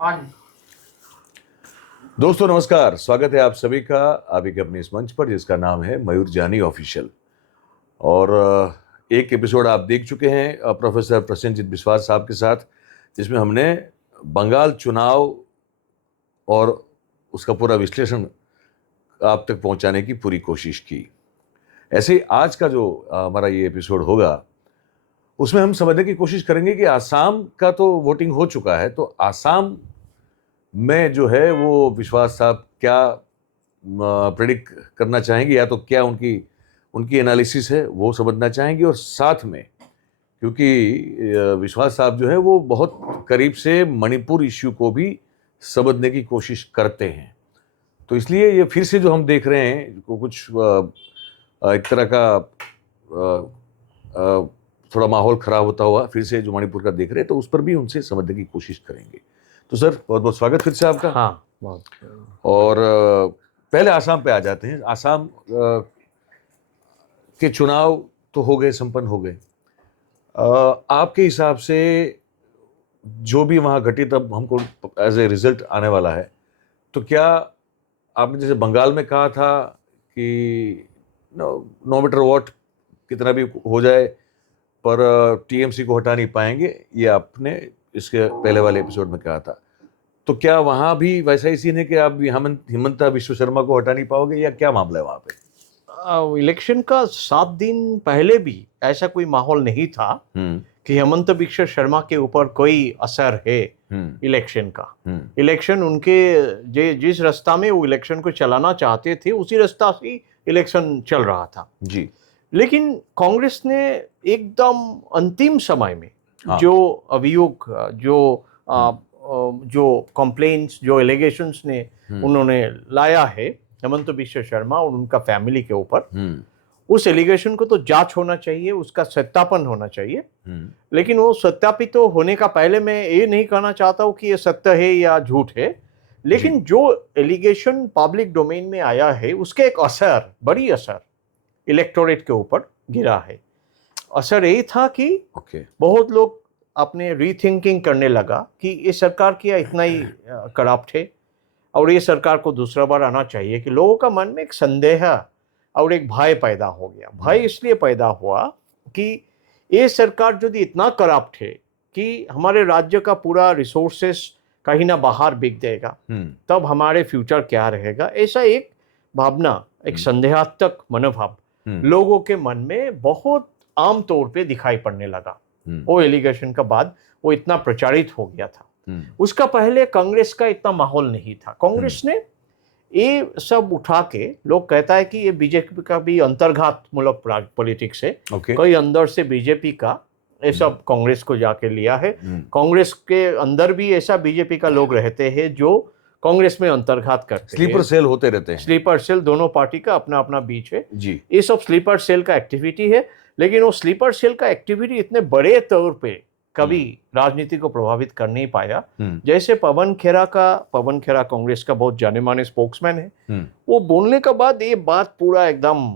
आज दोस्तों नमस्कार, स्वागत है आप सभी का आप एक अपने इस मंच पर जिसका नाम है मयूर जानी ऑफिशियल। और एक एपिसोड आप देख चुके हैं प्रोफेसर प्रसेनजीत बिस्वास साहब के साथ, जिसमें हमने बंगाल चुनाव और उसका पूरा विश्लेषण आप तक पहुंचाने की पूरी कोशिश की। ऐसे ही आज का जो हमारा ये एपिसोड होगा उसमें हम समझने की कोशिश करेंगे कि आसाम का तो वोटिंग हो चुका है, तो आसाम में जो है वो विश्वास साहब क्या प्रेडिक्ट करना चाहेंगे, या तो क्या उनकी उनकी एनालिसिस है वो समझना चाहेंगे। और साथ में क्योंकि विश्वास साहब जो है वो बहुत करीब से मणिपुर इश्यू को भी समझने की कोशिश करते हैं, तो इसलिए ये फिर से जो हम देख रहे हैं को कुछ एक तरह का थोड़ा माहौल खराब होता हुआ फिर से जो मणिपुर का देख रहे हैं, तो उस पर भी उनसे समझने की कोशिश करेंगे। तो सर बहुत बहुत स्वागत फिर से आपका। हाँ बहुत। और पहले आसाम पे आ जाते हैं। आसाम के चुनाव तो हो गए, संपन्न हो गए। आपके हिसाब से जो भी वहाँ घटित अब हमको एज ए रिजल्ट आने वाला है, तो क्या आपने जैसे बंगाल में कहा था कि नो मैटर व्हाट कितना भी हो जाए पर टीएमसी को हटा नहीं पाएंगे, ये आपने इसके पहले वाले एपिसोड में कहा था, तो क्या वहां भी वैसा ही सीन है कि आप हिमंता विश्व शर्मा को हटा नहीं पाओगे, या क्या मामला है वहां पे? इलेक्शन का 7 दिन पहले भी ऐसा कोई माहौल नहीं था कि हेमंत बिश्व शर्मा के ऊपर कोई असर है इलेक्शन का। इलेक्शन उनके जिस रास्ता में वो इलेक्शन को चलाना चाहते थे उसी रास्ता से इलेक्शन चल रहा था जी। लेकिन कांग्रेस ने एकदम अंतिम समय में जो अभियोग जो कंप्लेंट्स जो एलिगेशंस ने उन्होंने लाया है हेमंत बिश्व शर्मा और उनका फैमिली के ऊपर, उस एलिगेशन को तो जांच होना चाहिए, उसका सत्यापन होना चाहिए। लेकिन वो सत्यापित तो होने का पहले मैं ये नहीं कहना चाहता हूँ कि ये सत्य है या झूठ है, लेकिन जो एलिगेशन पब्लिक डोमेन में आया है उसके एक असर, बड़ी असर इलेक्टोरेट के ऊपर गिरा है। असर यही था कि बहुत लोग अपने रीथिंकिंग करने लगा कि ये सरकार क्या इतना ही करप्ट है और ये सरकार को दूसरा बार आना चाहिए, कि लोगों का मन में एक संदेह और एक भय पैदा हो गया। भय इसलिए पैदा हुआ कि ये सरकार यदि इतना करप्ट है कि हमारे राज्य का पूरा रिसोर्सेस कहीं ना बाहर बिक जाएगा, तब हमारे फ्यूचर क्या रहेगा, ऐसा एक भावना, एक संदेहात्मक मनोभाव लोगों के मन में बहुत आम तौर पे दिखाई पड़ने लगा। वो एलिगेशन का बाद वो इतना प्रचारित हो गया था। उसका पहले कांग्रेस का इतना माहौल नहीं था। कांग्रेस ने ये सब उठा के, लोग कहता है कि ये बीजेपी का भी अंतर्घात मूलक पॉलिटिक्स है, कोई अंदर से बीजेपी का ये सब कांग्रेस को जाके लिया है। कांग्रेस के अंदर भी ऐसा बीजेपी का लोग रहते हैं जो कांग्रेस में अंतर्घात करते हैं, स्लीपर सेल होते रहते हैं। स्लीपर सेल दोनों पार्टी का अपना अपना बीच है जी। ये सब स्लीपर सेल का एक्टिविटी है, लेकिन वो स्लीपर सेल का एक्टिविटी इतने बड़े तौर पे कभी राजनीति को प्रभावित कर नहीं पाया। जैसे पवन खेरा कांग्रेस का बहुत जाने माने स्पोक्समैन है, वो बोलने के बाद ये बात पूरा एकदम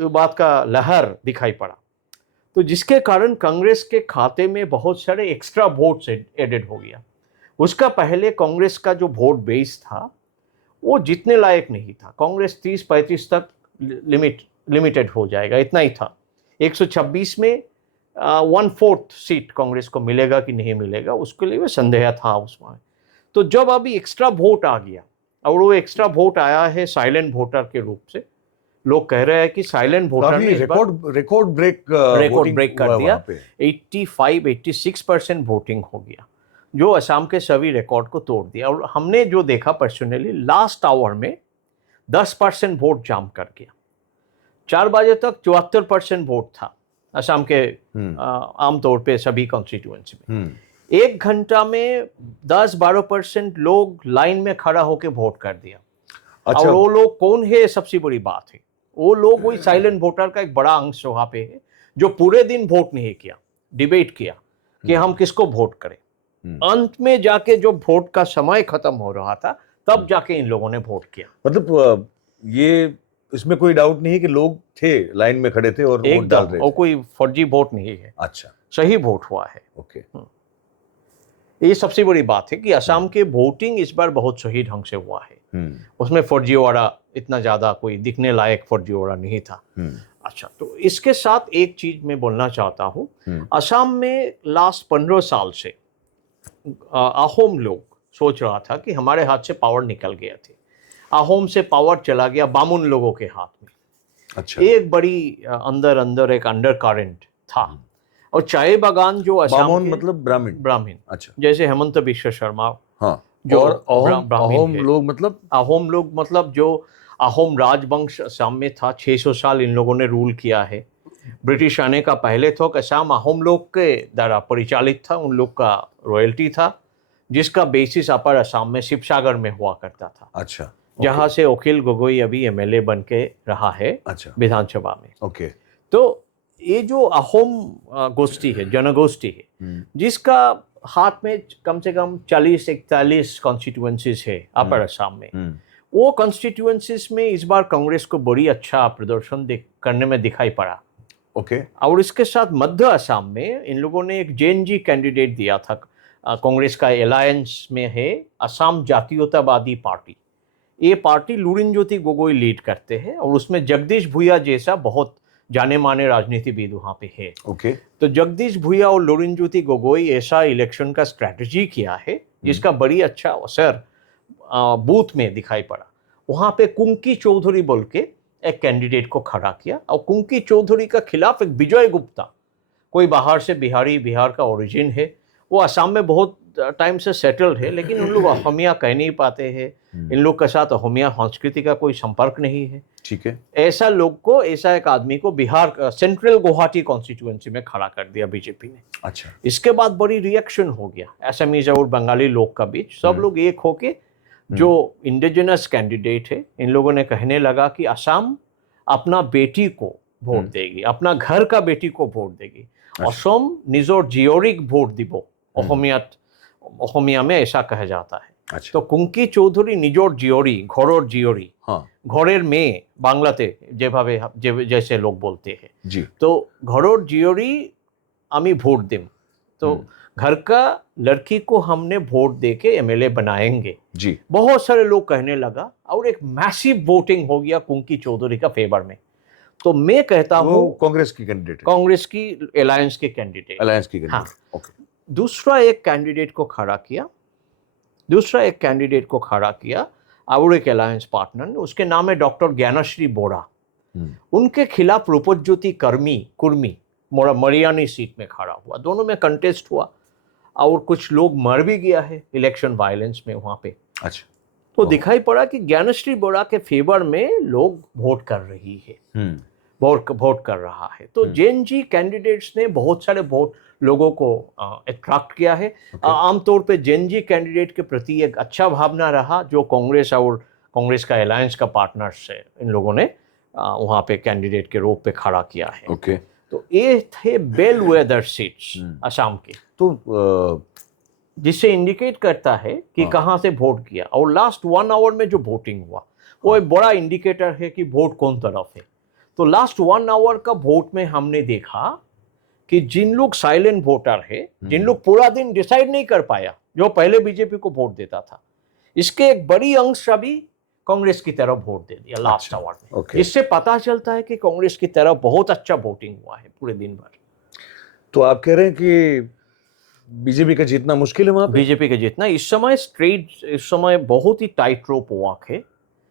बात का लहर दिखाई पड़ा, तो जिसके कारण कांग्रेस के खाते में बहुत सारे एक्स्ट्रा वोट्स एडेड हो गया। उसका पहले कांग्रेस का जो वोट बेस था वो जीतने लायक नहीं था। कांग्रेस 30-35 तक लिमिटेड हो जाएगा, इतना ही था। 126 में 1/4 सीट कांग्रेस को मिलेगा कि नहीं मिलेगा, उसके लिए संदेह था उसमें। तो जब अभी एक्स्ट्रा वोट आ गया, और वो एक्स्ट्रा वोट आया है साइलेंट वोटर के रूप से, लोग कह रहे हैं कि साइलेंट वोटर ने रिकॉर्ड ब्रेक कर दिया। 85-86% वोटिंग हो गया, जो असम के सभी रिकॉर्ड को तोड़ दिया। और हमने जो देखा पर्सनली, लास्ट आवर में 10% वोट जाम कर गया। 4 बजे तक 74% वोट था असम के आमतौर पे सभी कॉन्स्टिट्यूएंसी में। 1 घंटा में 10-12% लोग लाइन में खड़ा होकर वोट कर दिया। अच्छा। और वो लोग कौन है, सबसे बड़ी बात है, वो लोग वही साइलेंट वोटर का एक बड़ा अंश वहां पे है, जो पूरे दिन वोट नहीं किया, डिबेट किया कि हम किसको वोट करें। अंत में जाके जो वोट का समय खत्म हो रहा था, तब जाके इन लोगों ने वोट किया। मतलब ये इसमें कोई डाउट नहीं है कि लोग थे, लाइन में खड़े थे और वोट डाल रहे थे। कोई फर्जी वोट नहीं है। अच्छा, सही वोट हुआ है। ओके। ये सबसे बड़ी बात है कि असम के वोटिंग इस बार बहुत सही ढंग से हुआ है। उसमें फर्जीवाड़ा इतना ज्यादा कोई दिखने लायक फर्जीवाड़ा नहीं था। अच्छा, तो इसके साथ एक चीज मैं बोलना चाहता हूँ। असम में लास्ट 15 साल से अहोम लोग सोच रहा था कि हमारे हाथ से पावर निकल गया थे, अहोम से पावर चला गया बामुन लोगों के हाथ में। अच्छा। एक बड़ी अंदर अंदर एक अंडर करंट था। और चाय बागान जो असम बामुन के मतलब ब्राह्मण। अच्छा। जैसे हेमंत बिश्व शर्मा, हाँ, जो और अहोम है। लोग मतलब अहोम लोग मतलब जो अहोम राजवंश असम में था, 600 साल इन लोगों ने रूल किया है। ब्रिटिश आने का पहले तो असम अहोम लोग के द्वारा परिचालित था, उन लोग का रॉयल्टी था, जिसका बेसिस अपर असम में शिवसागर में हुआ करता था। अच्छा। जहाँ से अखिल गोगोई अभी एमएलए बन के रहा है। अच्छा। विधानसभा में। ओके। तो ये जो अहोम गोष्ठी है, जनगोष्ठी है, जिसका हाथ में कम से कम 40-41 कॉन्स्टिट्यूएंसीज है अपर असम में, वो कॉन्स्टिट्यूएंसीज में इस बार कांग्रेस को बड़ी अच्छा प्रदर्शन करने में दिखाई पड़ा। ओके। और इसके साथ मध्य असम में इन लोगों ने एक जेएनजी कैंडिडेट दिया था। कांग्रेस का अलायंस में है असम जातीयतावादी पार्टी। ये पार्टी लुरिनज्योति गोगोई लीड करते हैं और उसमें जगदीश भुइया जैसा बहुत जाने माने राजनीतिविद वहाँ पे है। ओके। तो जगदीश भुइया और लुरिनज्योति गोगोई ऐसा इलेक्शन का स्ट्रैटेजी किया है जिसका बड़ी अच्छा असर बूथ में दिखाई पड़ा। वहाँ पे कुंकी चौधरी बोल के एक कैंडिडेट को खड़ा किया और कुंकी चौधरी का खिलाफ एक विजय गुप्ता, कोई बाहर से बिहार का ओरिजिन है, वो असम में बहुत टाइम से सेटल्ड है, लेकिन उन लोग असमिया कह नहीं पाते हैं। इन लोग के साथ असमिया संस्कृति का कोई संपर्क नहीं है। ठीक है। ऐसा लोग को, ऐसा एक आदमी को बिहार सेंट्रल गुवाहाटी कॉन्स्टिट्यूएंसी में खड़ा कर दिया बीजेपी ने। अच्छा। इसके बाद बड़ी रिएक्शन हो गया असमीज और बंगाली लोग का बीच। सब लोग एक होके जो इंडिजिनस कैंडिडेट है, इन लोगों ने कहने लगा कि असम अपना बेटी को वोट देगी, अपना घर का बेटी को वोट देगी। असम निजोर जियोरिक वोट दिबो, অসমীয়া में ऐसा कहा जाता है। अच्छा। तो कुंकी चौधरी निजोर जियोरी, घरोर जियोरी, घरेर मेये बांग्लाते যেভাবে जैसे लोग बोलते हैं जी। तो घरोर जियोरी आमी वोट देम, तो घर का लड़की को हमने वोट देके एमएलए बनाएंगे जी। बहुत सारे लोग कहने लगा और एक मैसिव वोटिंग हो गया कुंकी चौधरी का फेवर में। तो मैं कहता हूँ कांग्रेस की कैंडिडेट, कांग्रेस की अलायंस के कैंडिडेट। हाँ। ओके। दूसरा एक कैंडिडेट को खड़ा किया और एक अलायंस पार्टनर ने, उसके नाम है डॉक्टर ज्ञानश्री बोरा। उनके खिलाफ रूपज्योति कुर्मी मरियानी सीट में खड़ा हुआ, दोनों में कंटेस्ट हुआ और कुछ लोग मर भी गया है इलेक्शन वायलेंस में वहां पे। अच्छा। तो दिखाई पड़ा कि ज्ञानश्री बोरा के फेवर में लोग वोट कर रही है, वोट कर रहा है। तो जेएनजी कैंडिडेट्स ने बहुत सारे वोट लोगों को अट्रैक्ट किया है। आमतौर पे जेएनजी कैंडिडेट के प्रति एक अच्छा भावना रहा, जो कांग्रेस और कांग्रेस का अलायंस का पार्टनर्स है, इन लोगों ने वहाँ पे कैंडिडेट के रूप पे खड़ा किया है। ओके। तो ये थे बेलवेदर सीट्स असम के, तो जिससे इंडिकेट करता है कि कहाँ से वोट किया। और लास्ट 1 आवर में जो वोटिंग हुआ वो एक बड़ा इंडिकेटर है कि वोट कौन तरफ है। तो लास्ट 1 आवर का वोट में हमने देखा कि जिन लोग साइलेंट वोटर है, जिन लोग पूरा दिन डिसाइड नहीं कर पाया, जो पहले बीजेपी को वोट देता था, इसके एक बड़ी अंश अभी कांग्रेस की तरफ वोट दे दिया लास्ट आवर में। इससे पता चलता है कि कांग्रेस की तरफ बहुत अच्छा वोटिंग हुआ है पूरे दिन भर। तो आप कह रहे हैं कि बीजेपी का जीतना मुश्किल है वहां पे? बीजेपी का जीतना इस समय बहुत ही टाइट रोप वॉक है।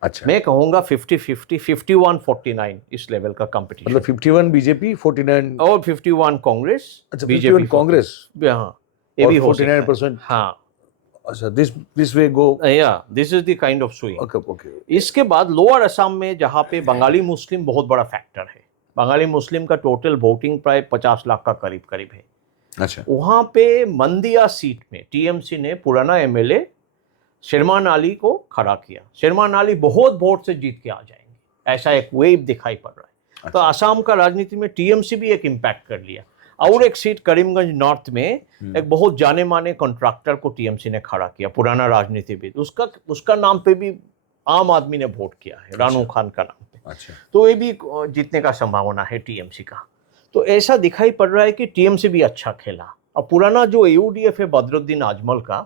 अच्छा। मैं कहूंगा 50-50, 51-49 इस लेवल का कंपटीशन। मतलब 51 बीजेपी, 49 और 51 कांग्रेस। अच्छा, 51 कांग्रेस। हाँ, ये भी हो 49%। हाँ। अच्छा, दिस वे गो, या this is the kind of swing. Okay. इसके बाद लोअर असम में जहाँ पे बंगाली मुस्लिम बहुत बड़ा फैक्टर है, बंगाली मुस्लिम का टोटल वोटिंग प्राय 50 लाख का करीब है। अच्छा। वहाँ पे मंदिया सीट में टीएमसी ने पुराना एमएलए शेरमान अली को खड़ा किया। शेरमान अली बहुत वोट से जीत के आ जाएंगे, ऐसा एक वेव दिखाई पड़ रहा है। अच्छा। तो असम का राजनीति में टीएमसी भी एक इम्पैक्ट कर लिया। अच्छा। और एक सीट करीमगंज नॉर्थ में एक बहुत जाने माने कॉन्ट्रैक्टर को टीएमसी ने खड़ा किया, पुराना राजनीतिविद, उसका नाम पे भी आम आदमी ने वोट किया है। अच्छा। रानू खान का नाम पे। अच्छा। तो ये भी जीतने का संभावना है टीएमसी का। तो ऐसा दिखाई पड़ रहा है कि टीएमसी भी अच्छा खेला और पुराना जो AUDF है बदरुद्दीन आजमल का,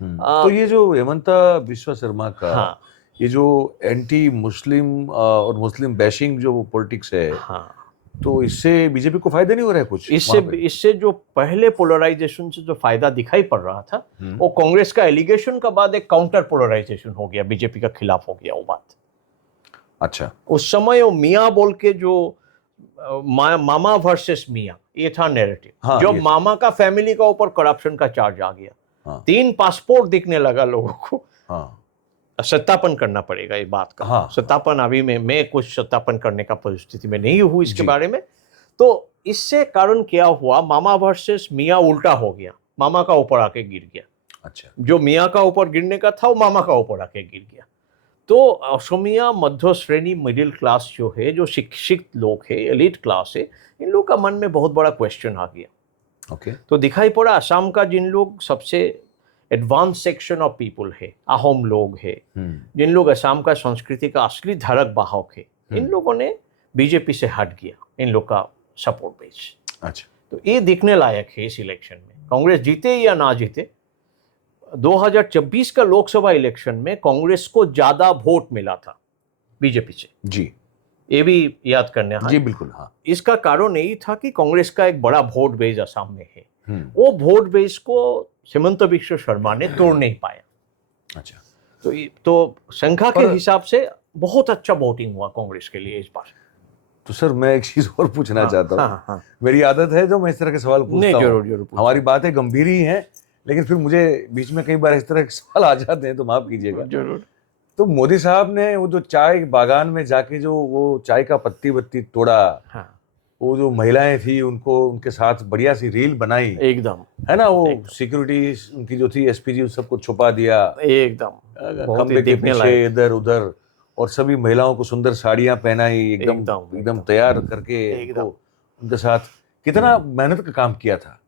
तो ये जो हेमंता बिस्वा शर्मा का हाँ ये जो एंटी मुस्लिम और मुस्लिम बैशिंग जो पॉलिटिक्स है, हाँ, तो इससे बीजेपी को फायदा नहीं हो रहा है कुछ वहाँ पे? इससे जो पहले पोलराइजेशन से जो फायदा दिखाई पड़ रहा था, वो कांग्रेस का एलिगेशन का बाद एक काउंटर पोलराइजेशन हो गया, बीजेपी का खिलाफ हो गया वो बात। अच्छा, उस समय वो मियाँ बोल के जो मामा वर्सेस मियाँ, ये था नैरेटिव। हाँ, जो ये था। मामा का फैमिली का ऊपर करप्शन का चार्ज आ गया, हाँ 3 पासपोर्ट दिखने लगा लोगों को। हाँ सत्यापन करना पड़ेगा इस बात का। हाँ, सत्यापन अभी मैं कुछ सत्यापन करने का परिस्थिति में नहीं हूँ इसके जी। बारे में। तो इससे कारण क्या हुआ, मामा वर्सेस मियाँ उल्टा हो गया, मामा का ऊपर आके गिर गया। अच्छा, जो मियाँ का ऊपर गिरने का था वो मामा का ऊपर आके गिर गया। तो असमिया मध्य श्रेणी मिडिल क्लास जो है, जो शिक्षित लोग है, एलिट क्लास है, इन लोग का मन में बहुत बड़ा क्वेश्चन आ गया। ओके, तो दिखाई पड़ा असम का जिन लोग सबसे एडवांस सेक्शन ऑफ पीपल है, अहोम लोग है, जिन लोग असम का संस्कृति का असली धारक वाहक है, इन लोगों ने बीजेपी से हट गया, इन लोग का सपोर्ट बेस। अच्छा, तो ये दिखने लायक है इस इलेक्शन में, कांग्रेस जीते या ना जीते। 2024 का लोकसभा इलेक्शन में कांग्रेस को ज्यादा वोट मिला था बीजेपी से, जी ये भी याद करने हैं। जी बिल्कुल, हाँ, इसका कारण यही था कि कांग्रेस का एक बड़ा वोट बेस असम में है, वो वोट बेस को हेमंत बिश्व शर्मा ने तोड़ नहीं पाया। अच्छा, तो संख्या के हिसाब से बहुत अच्छा वोटिंग हुआ कांग्रेस के लिए इस बार। तो सर मैं एक चीज और पूछना चाहता हूँ। हाँ, हाँ। मेरी आदत है जो मैं इस तरह के सवाल पूछता हूँ। जरूर जरूर पूछिए। हमारी बातें गंभीर ही हैं, लेकिन फिर मुझे बीच में कई बार इस तरह के सवाल आ जाते हैं, तो माफ कीजिएगा। जरूर। तो मोदी साहब ने वो जो चाय बागान में जाके जो वो चाय का पत्ती वत्ती तोड़ा, हाँ, वो जो महिलाएं थी उनको उनके साथ बढ़िया सी रील बनाई, एकदम, है ना, वो सिक्योरिटी उनकी जो थी एसपीजी सबको छुपा दिया एकदम खंबे के पीछे इधर उधर, और सभी महिलाओं को सुंदर साड़ियां पहनाई, एकदम तैयार करके उनको उनके साथ कितना मेहनत का काम किया था।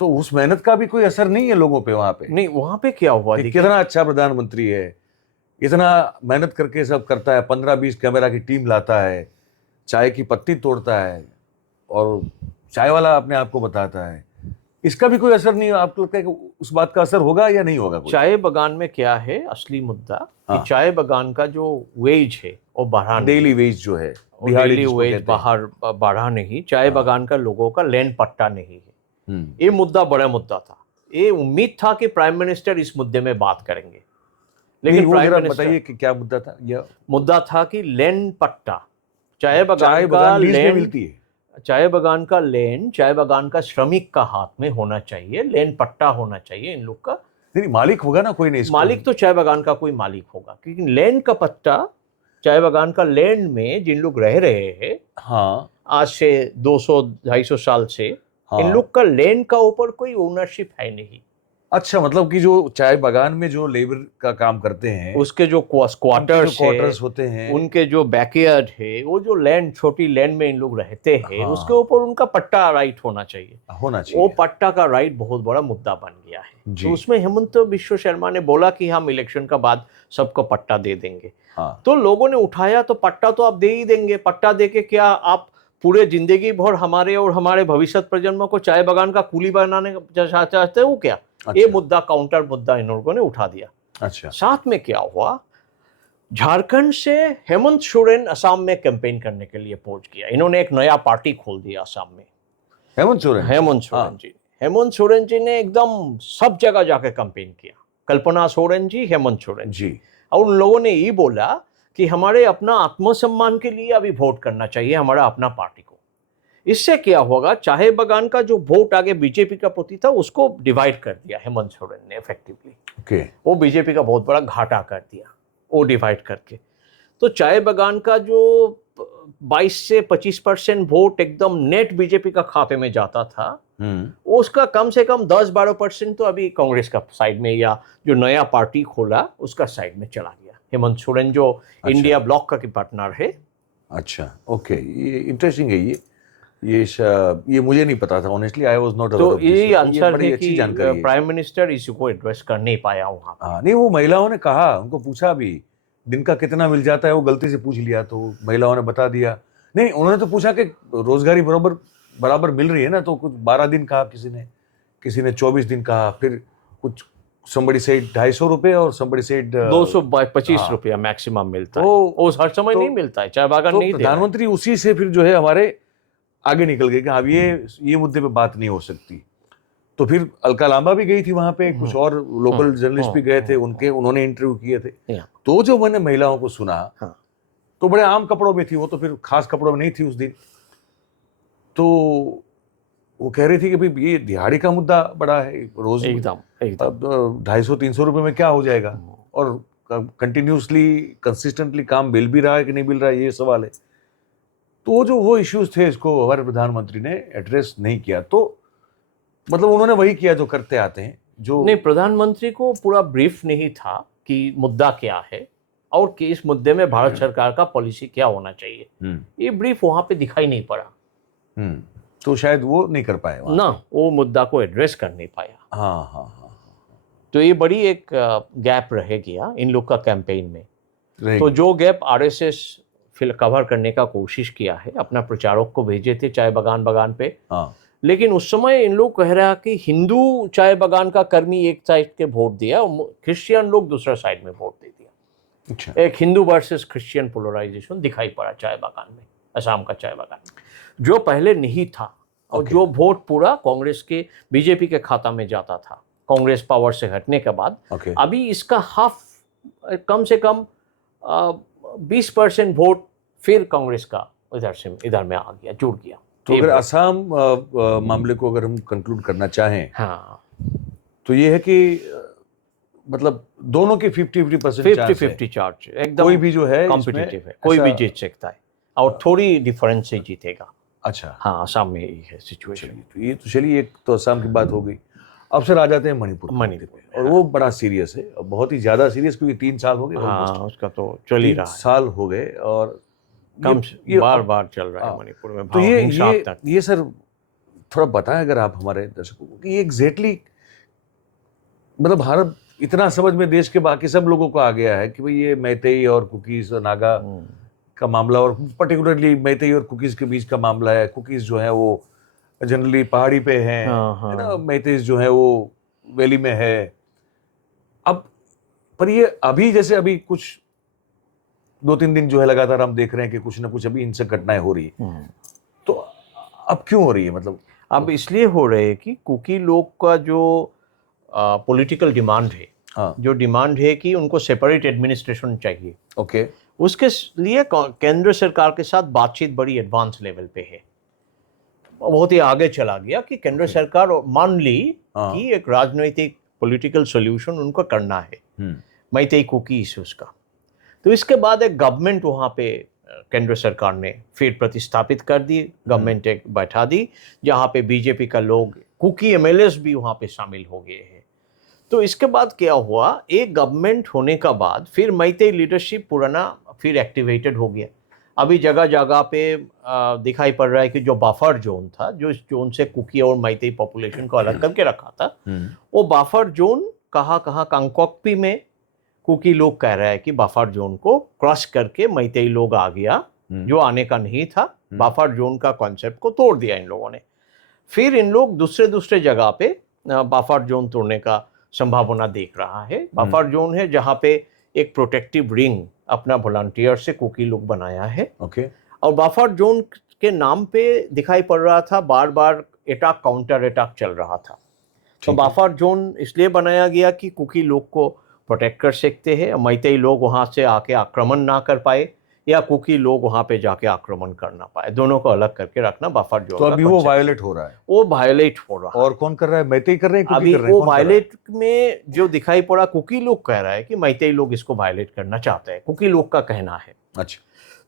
तो उस मेहनत का भी कोई असर नहीं है लोगों पे वहां पे? नहीं, वहां पे क्या हुआ, कितना अच्छा प्रधानमंत्री है, इतना मेहनत करके सब करता है, 15-20 कैमरा की टीम लाता है, चाय की पत्ती तोड़ता है और चाय वाला अपने आप को बताता है, इसका भी कोई असर नहीं? आपको लगता है कि उस बात का असर होगा या नहीं होगा? चाय बागान में क्या है असली मुद्दा, कि चाय बागान का जो वेज है वो बढ़ा नहीं, डेली वेज जो है, डेली वेज बाहर बढ़ा नहीं, चाय बागान का लोगों का लैंड पट्टा नहीं है। ये मुद्दा बड़ा मुद्दा था, ये उम्मीद था कि प्राइम मिनिस्टर इस मुद्दे में बात करेंगे, लेकिन प्राइम मिनिस्टर, बताइए कि क्या मुद्दा था? यह मुद्दा था कि लैंड पट्टा, चाय बागान का लैंड मिलती है, चाय बागान का लैंड चाय बागान का श्रमिक का हाथ में होना चाहिए, लैंड पट्टा होना चाहिए इन लोग का। नहीं, मालिक होगा ना कोई, नहीं मालिक तो चाय बागान का कोई मालिक होगा, क्योंकि लैंड का पट्टा, चाय बागान का लैंड में जिन लोग रह रहे हैं, हाँ, आज से 200-250 साल से, हाँ, इन लोग का लैंड का ऊपर कोई ओनरशिप है नहीं। अच्छा, मतलब कि जो चाय बागान में जो लेबर का काम करते हैं, उसके जो क्वार्टर्स होते हैं, उनके जो बैकयार्ड है, वो जो लैंड, छोटी लैंड में इन लोग रहते हैं, हाँ, उसके ऊपर उनका पट्टा राइट होना चाहिए। वो पट्टा का राइट बहुत बड़ा मुद्दा बन गया है। तो उसमें हेमंत बिश्व शर्मा ने बोला कि हम इलेक्शन का बाद सबको पट्टा दे देंगे। हाँ, तो लोगों ने उठाया, तो पट्टा तो आप दे ही देंगे, पट्टा दे के क्या आप पूरे जिंदगी भर हमारे और हमारे भविष्य प्रजन्मों को चाय बागान का कूली बनाने चाहते हो क्या? अच्छा। ये मुद्दा, काउंटर मुद्दा इन लोगों ने उठा दिया। अच्छा। साथ में क्या हुआ, झारखंड से हेमंत सोरेन असम में कैंपेन करने के लिए पहुंच गया। इन्होंने एक नया पार्टी खोल दिया असम में, हेमंत सोरेन जी ने एकदम सब जगह जाके कैंपेन किया, कल्पना सोरेन जी, हेमंत सोरेन जी, और उन लोगों ने ये बोला कि हमारे अपना आत्मसम्मान के लिए अभी वोट करना चाहिए हमारा अपना पार्टी को। इससे क्या होगा, चाय बागान का जो वोट आगे बीजेपी का प्रति था उसको डिवाइड कर दिया हेमंत सोरेन ने इफेक्टिवली। वो बीजेपी का बहुत बड़ा घाटा कर दिया वो डिवाइड करके। तो चाय बागान का जो 22 से 25% वोट एकदम नेट बीजेपी का खाते में जाता था, उसका कम से कम 10-12% तो अभी कांग्रेस का साइड में, या जो नया पार्टी खोला उसका साइड में चला गया। हेमंत सोरेन जो इंडिया ब्लॉक का पार्टनर है। अच्छा, ओके, ये इंटरेस्टिंग है। ये मुझे नहीं पता था, honestly I was not aware of this. तो ये आंसर है कि प्राइम मिनिस्टर इशू को एड्रेस कर नहीं पाया वहां। हाँ, नहीं, वो महिलाओं ने कहा, उनको पूछा भी दिन का कितना मिल जाता है, वो गलती से पूछ लिया तो महिलाओं ने बता दिया। नहीं, उन्होंने तो पूछा कि रोजगारी बराबर मिल रही है ना, तो कुछ 12 दिन कहा किसी ने, किसी ने 24 दिन कहा, फिर कुछ somebody said 250 रुपए और somebody said 225 हाँ। रुपया मैक्सिमम मिलता है। तो- वो हर समय तो- नहीं मिलता है, चाय बागान तो नहीं दे रहा है। प्रधानमंत्री उसी से फिर जो है हमारे आगे निकल गए कि अब ये मुद्दे पे बात नहीं हो सकती। तो फिर अलका लांबा भी गई थी वहां पे, कुछ और लोकल जर्नलिस्ट भी गए थे, उन्होंने इंटरव्यू किए थे। या, तो जो मैंने महिलाओं को सुना हाँ। तो बड़े आम कपड़ों में थी, वो तो फिर खास कपड़ों में नहीं थी उस दिन। तो वो कह रही थी कि भाई ये दिहाड़ी का मुद्दा बड़ा है, रोज एकदम एकदम अब 250-300 रुपए में क्या हो जाएगा, और कंटिन्यूसली कंसिस्टेंटली काम मिल भी रहा है कि नहीं मिल रहा है, ये सवाल है। तो वो इश्यूज थे, इसको हमारे प्रधानमंत्री ने एड्रेस नहीं किया। तो मतलब उन्होंने वही किया जो करते आते हैं, जो नहीं, प्रधानमंत्री को पूरा ब्रीफ नहीं था कि मुद्दा क्या है और कि इस मुद्दे में भारत सरकार का पॉलिसी क्या होना चाहिए। ये ब्रीफ वहां पे दिखाई नहीं पड़ा। तो शायद वो नहीं कर पाए वहाँ। ना वो मुद्दा को एड्रेस कर नहीं पाया। हाँ हाँ हाँ, तो ये बड़ी एक गैप रह गया इन लोग का कैंपेन में। रहेगी। तो जो गैप आरएसएस फिर कवर करने का कोशिश किया है, अपना प्रचारक को भेजे थे चाय बगान पे। हाँ, लेकिन उस समय इन लोग कह रहा कि हिंदू चाय बगान का कर्मी एक साइड के वोट दिया और क्रिश्चियन लोग दूसरा साइड में वोट दे दिया। अच्छा। एक हिंदू वर्सेस क्रिश्चियन पोलराइजेशन दिखाई पड़ा चाय बगान में, असम का चाय बगान में, जो पहले नहीं था। और जो वोट पूरा कांग्रेस के, बीजेपी के खाता में जाता था कांग्रेस पावर से हटने के बाद। अभी इसका हाफ, कम से कम 20% वोट फिर कांग्रेस का इधर में आ गया, जुड़ गया। तो अगर असम मामले को अगर हम कंक्लूड करना चाहें, हाँ, तो ये है कि मतलब दोनों के 50-50% चांस है। 50-50 चार्ज, एकदम कोई भी जो है कॉम्पिटिटिव है, कोई भी जीत सकता है और थोड़ी डिफरेंस से जीतेगा। अच्छा, हाँ, असम में यही है सिचुएशन। तो ये तो चलिए, एक तो असम की बात हो गई। अब सर आ जाते हैं मणिपुर पे, और वो बड़ा सीरियस है, बहुत ही ज्यादा सीरियस, क्योंकि 3 साल हो गए। हाँ, उसका तो चल ही रहा है, 3 साल हो गए और बार चल रहा है मणिपुर में। तो ये सर थोड़ा बताएं अगर आप हमारे दर्शकों को कि ये एग्जैक्टली, मतलब भारत इतना समझ में देश के बाकी सब लोगों को आ गया है कि भाई ये मैतेई और कुकीज और नागा का मामला, और पर्टिकुलरली मैतेई और कुकीज के बीच का मामला है। कुकीज जो है वो जनरली पहाड़ी पे हैं, है ना, मैतेईज जो है वो वैली में है। अब पर ये अभी कुछ 2-3 दिन जो है लगातार हम देख रहे हैं कि कुछ ना कुछ अभी इनसे घटनाएं हो रही है। तो अब क्यों हो रही है? मतलब अब इसलिए हो रहे हैं कि कुकी लोग का जो पॉलिटिकल डिमांड है, हाँ, जो डिमांड है कि उनको सेपरेट एडमिनिस्ट्रेशन चाहिए। ओके, उसके लिए केंद्र सरकार के साथ बातचीत बड़ी एडवांस लेवल पे है, बहुत ही आगे चला गया कि केंद्र सरकार मान ली कि एक राजनीतिक पॉलिटिकल सॉल्यूशन उनको करना है मैतेई कुकी इश्यूज का। तो इसके बाद एक गवर्नमेंट वहाँ पे केंद्र सरकार ने फिर प्रतिस्थापित कर दी, गवर्नमेंट एक बैठा दी, जहाँ पे बीजेपी का लोग, कुकी एमएलएस भी वहाँ पे शामिल हो गए हैं। तो इसके बाद क्या हुआ, एक गवर्नमेंट होने का बाद फिर मैतेई लीडरशिप पुराना फिर एक्टिवेटेड हो गया। अभी जगह जगह पे दिखाई पड़ रहा है कि जो बफर जोन था, जो इस जोन से कुकी और मैतेई पॉपुलेशन को अलग करके रखा था, वो बफर जोन कहाँ कांगकोकपी में कुकी लोग कह रहे हैं कि बफर जोन को क्रॉस करके मैतेई लोग आ गया, जो आने का नहीं था। बफर जोन का कॉन्सेप्ट को तोड़ दिया इन लोगों ने। फिर इन लोग दूसरे जगह पे बफर जोन तोड़ने का संभावना देख रहा है। बफर जोन है जहाँ पे एक प्रोटेक्टिव रिंग अपना वॉलंटियर से कुकी लोग बनाया है। ओके, और बफर जोन के नाम पे दिखाई पड़ रहा था बार बार अटैक, काउंटर अटैक चल रहा था। तो बफर जोन इसलिए बनाया गया कि कुकी लोग को प्रोटेक्ट कर सकते हैं, मैतेई लोग वहाँ से आके आक्रमण ना कर पाए या कुकी लोग वहाँ पे जाके आक्रमण कर ना पाए, दोनों को अलग करके रखना बफर जोन। तो अभी वो वायलेट हो रहा है, वो वायलेट हो रहा है। और कौन कर रहा है? मैतेई कर रहे हैं, कुकी अभी कर रहे हैं? वो वायलेट में जो दिखाई पड़ा, कुकी लोग कह रहा है कि मैतेई लोग इसको वायलेट करना चाहते हैं, कुकी लोग का कहना है। अच्छा,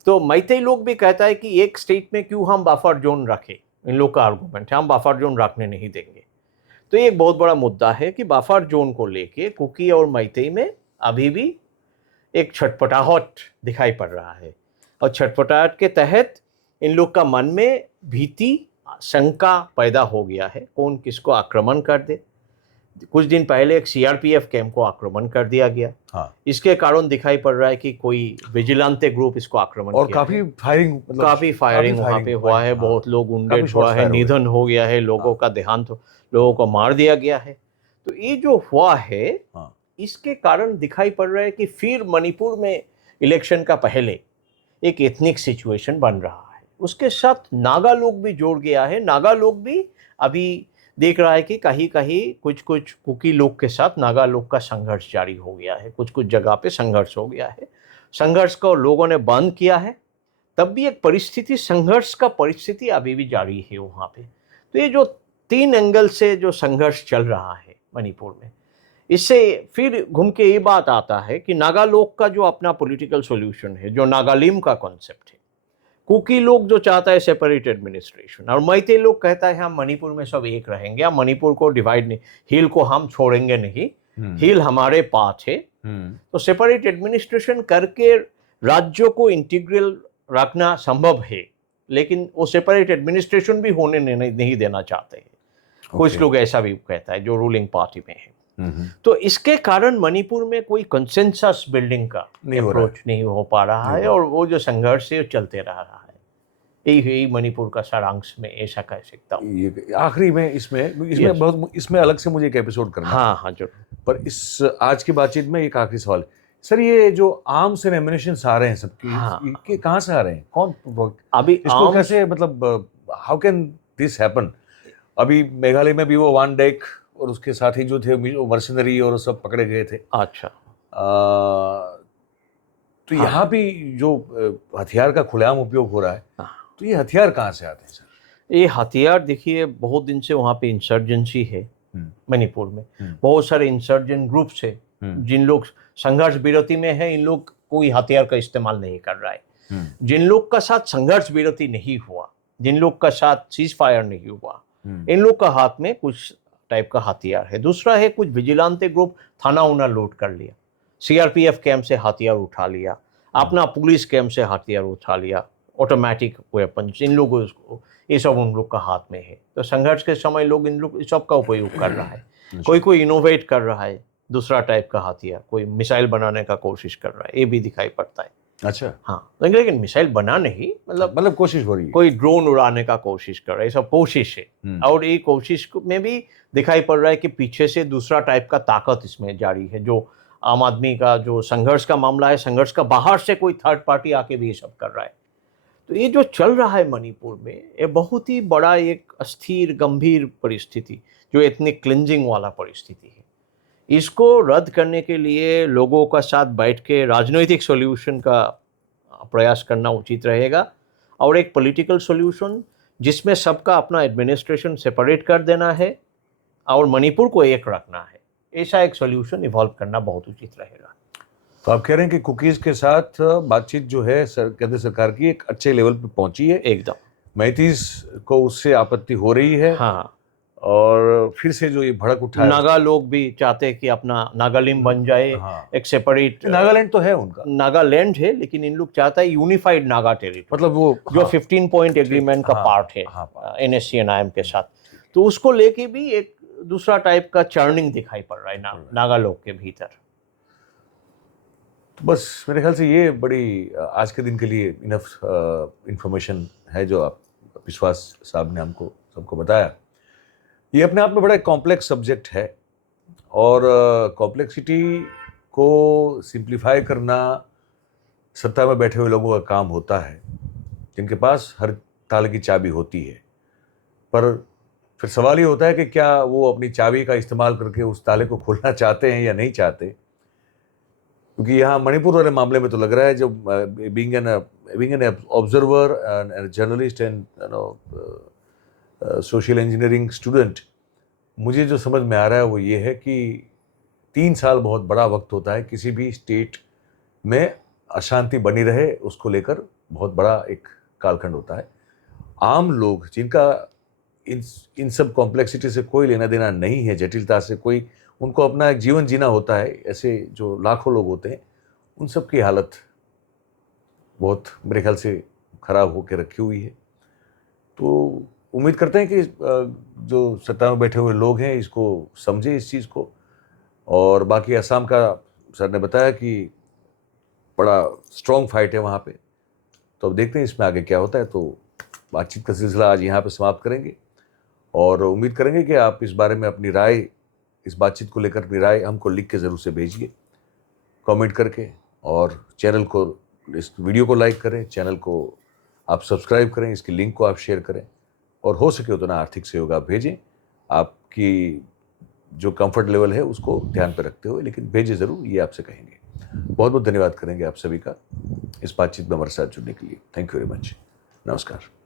तो मैतेई लोग भी कहता है कि एक स्टेट में क्यों हम बफर जोन रखें, इन लोग का आर्गूमेंट है, हम बफर जोन रखने नहीं देंगे। तो ये एक बहुत बड़ा मुद्दा है कि बफर जोन को लेके कुकी और मैतेई में अभी भी एक छटपटाहट दिखाई पड़ रहा है। और छटपटाहट के तहत इन लोग का मन में भीति, शंका पैदा हो गया है, कौन किसको आक्रमण कर दे। कुछ दिन पहले एक सीआरपीएफ कैंप को आक्रमण कर दिया गया। हाँ, इसके कारण दिखाई पड़ रहा है कि कोई विजिलेंटे ग्रुप इसको आक्रमण और किया काफी है। फायरिंग, मतलब काफी फायरिंग वहां पे हुआ है, हाँ, बहुत लोग काफी वुंडेड shots हुआ है, fire हुए। निधन हो गया है, लोगों का देहांत, लोगों को मार दिया गया है। तो ये जो हुआ है, हाँ, इसके कारण दिखाई पड़ रहा है कि फिर मणिपुर में इलेक्शन का पहले एक एथनिक सिचुएशन बन रहा है। उसके साथ नागा लोग भी जोड़ गया है। नागा लोग भी अभी देख रहा है कि कहीं कहीं कुछ कुछ कुकी लोग के साथ नागा लोग का संघर्ष जारी हो गया है, कुछ कुछ जगह पे संघर्ष हो गया है। संघर्ष को लोगों ने बंद किया है, तब भी एक परिस्थिति, संघर्ष का परिस्थिति अभी भी जारी है वहाँ पे। तो ये जो 3 एंगल से जो संघर्ष चल रहा है मणिपुर में, इससे फिर घूम के ये बात आता है कि नागा लोग का जो अपना पॉलिटिकल सॉल्यूशन है, जो नागालिम का कॉन्सेप्ट है, कुकी लोग जो चाहता है सेपरेट एडमिनिस्ट्रेशन, और मैते लोग कहता है हम मणिपुर में सब एक रहेंगे, हम मणिपुर को डिवाइड नहीं, हिल को हम छोड़ेंगे नहीं, हिल हमारे पास है। तो सेपरेट एडमिनिस्ट्रेशन करके राज्यों को इंटीग्रल रखना संभव है, लेकिन वो सेपरेट एडमिनिस्ट्रेशन भी होने नहीं देना चाहते हैं। कुछ लोग ऐसा भी कहता है जो रूलिंग पार्टी में है। तो इसके कारण मणिपुर में कोई कंसेंसस बिल्डिंग का अप्रोच नहीं हो पा रहा है, और वो जो संघर्ष है वो चलते रह रहा है। यही मणिपुर का सारांश में ऐसा कह सकता हूँ। ये आखिरी में इसमें बहुत, इसमें अलग से मुझे एक एपिसोड करना है। हाँ हाँ जरूर। पर इस आज की बातचीत में एक आखिरी सवाल है सर, ये जो आर्म्स एंड एमिनेशंस आ रहे हैं सबकी, हाँ। इनके कहाँ से आ रहे हैं, कौन अभी इसको कैसे, मतलब हाउ कैन दिस हैपन? अभी मेघालय में भी वो वान डेक और उसके साथी जो थे मर्सनरी और सब पकड़े गए थे। अच्छा। तो यहाँ भी जो हथियार का खुलेआम उपयोग हो रहा है, तो ये हथियार कहाँ से आते हैं सर? ये हथियार देखिए, बहुत दिन से वहाँ पे इंसर्जेंसी है मणिपुर में। बहुत सारे इंसर्जेंट ग्रुप्स है, जिन लोग संघर्ष विरति में है, इन लोग कोई हथियार का इस्तेमाल नहीं कर रहा है। जिन लोग का साथ संघर्ष विरति नहीं हुआ, जिन लोग का साथ सीज फायर नहीं हुआ, इन लोग का हाथ में कुछ टाइप का हथियार है। दूसरा है, कुछ विजिलेंटे ग्रुप थाना उना लूट कर लिया, सीआरपीएफ कैंप से हथियार उठा लिया, अपना पुलिस कैंप से हथियार उठा लिया, ऑटोमेटिक वेपन, इन लोगों को, ये सब उन लोग का हाथ में है। तो संघर्ष के समय लोग इन लोग सब का उपयोग कर रहा है। कोई इनोवेट कर रहा है दूसरा टाइप का हथियार, कोई मिसाइल बनाने का कोशिश कर रहा है, ये भी दिखाई पड़ता है। अच्छा, हाँ, लेकिन मिसाइल बना नहीं, मतलब कोशिश हो रही है, कोई ड्रोन उड़ाने का कोशिश कर रहा है, सब कोशिश है। और ये कोशिश में भी दिखाई पड़ रहा है कि पीछे से दूसरा टाइप का ताकत इसमें जारी है। जो आम आदमी का जो संघर्ष का मामला है, संघर्ष का बाहर से कोई थर्ड पार्टी आके भी ये सब कर रहा है। तो ये जो चल रहा है मणिपुर में, ये बहुत ही बड़ा एक अस्थिर गंभीर परिस्थिति, जो एथनिक क्लिंजिंग वाला परिस्थिति है, इसको रद्द करने के लिए लोगों का साथ बैठ के राजनीतिक सॉल्यूशन का प्रयास करना उचित रहेगा, और एक पॉलिटिकल सॉल्यूशन जिसमें सबका अपना एडमिनिस्ट्रेशन सेपरेट कर देना है और मणिपुर को एक रखना है, ऐसा एक सॉल्यूशन इवॉल्व करना बहुत उचित रहेगा। तो आप कह रहे हैं कि कुकीज के साथ बातचीत जो है केंद्र सरकार की एक अच्छे लेवल पे पहुंची है, एकदम। मैतीस को उससे आपत्ति हो रही है। हाँ, और फिर से जो ये भड़क उठा है, नागा लोग भी चाहते हैं कि अपना नागालिम बन जाए। हाँ। एक सेपरेट, नागालैंड तो है उनका, नागालैंड है, लेकिन इन लोग चाहता है यूनिफाइड नागा टेरिटरी, मतलब वो जो 15 पॉइंट एग्रीमेंट का पार्ट है NSC-NIM के साथ। तो उसको लेके भी एक दूसरा टाइप का चर्निंग दिखाई पड़ रहा है नागा लोग के भीतर। तो बस मेरे ख्याल से ये बड़ी आज के दिन के लिए इनफ इंफॉर्मेशन है जो आप विश्वास साहब ने हमको सबको बताया। ये अपने आप में बड़ा कॉम्प्लेक्स सब्जेक्ट है, और कॉम्प्लेक्सिटी को सिंप्लीफाई करना सत्ता में बैठे हुए लोगों का काम होता है, जिनके पास हर ताले की चाबी होती है। पर फिर सवाल ये होता है कि क्या वो अपनी चाबी का इस्तेमाल करके उस ताले को खोलना चाहते हैं या नहीं चाहते। क्योंकि यहाँ मणिपुर वाले मामले में तो लग रहा है, जो being an observer and journalist and social engineering student, मुझे जो समझ में आ रहा है वो ये है कि 3 साल बहुत बड़ा वक्त होता है किसी भी स्टेट में अशांति बनी रहे, उसको लेकर बहुत बड़ा एक कालखंड होता है। आम लोग जिनका इन सब कॉम्प्लेक्सिटी से कोई लेना देना नहीं है, जटिलता से कोई, उनको अपना एक जीवन जीना होता है, ऐसे जो लाखों लोग होते हैं, उन सब की हालत बहुत मेरे ख्याल से खराब होकर रखी हुई है। तो उम्मीद करते हैं कि जो सत्ता में बैठे हुए लोग हैं इसको समझे इस चीज़ को। और बाकी असम का सर ने बताया कि बड़ा स्ट्रॉन्ग फाइट है वहाँ पे, तो अब देखते हैं इसमें आगे क्या होता है। तो बातचीत का सिलसिला आज यहाँ पे समाप्त करेंगे और उम्मीद करेंगे कि आप इस बारे में अपनी राय, इस बातचीत को लेकर अपनी राय हमको लिख के ज़रूर से भेजिए कमेंट करके। और चैनल को, इस वीडियो को लाइक करें, चैनल को आप सब्सक्राइब करें, इसकी लिंक को आप शेयर करें और हो सके उतना आर्थिक सहयोग आप भेजें। आपकी जो कंफर्ट लेवल है उसको ध्यान पर रखते हुए, लेकिन भेजें ज़रूर, ये आपसे कहेंगे। बहुत बहुत धन्यवाद करेंगे आप सभी का इस बातचीत में हमारे साथ जुड़ने के लिए। Thank you very much. नमस्कार।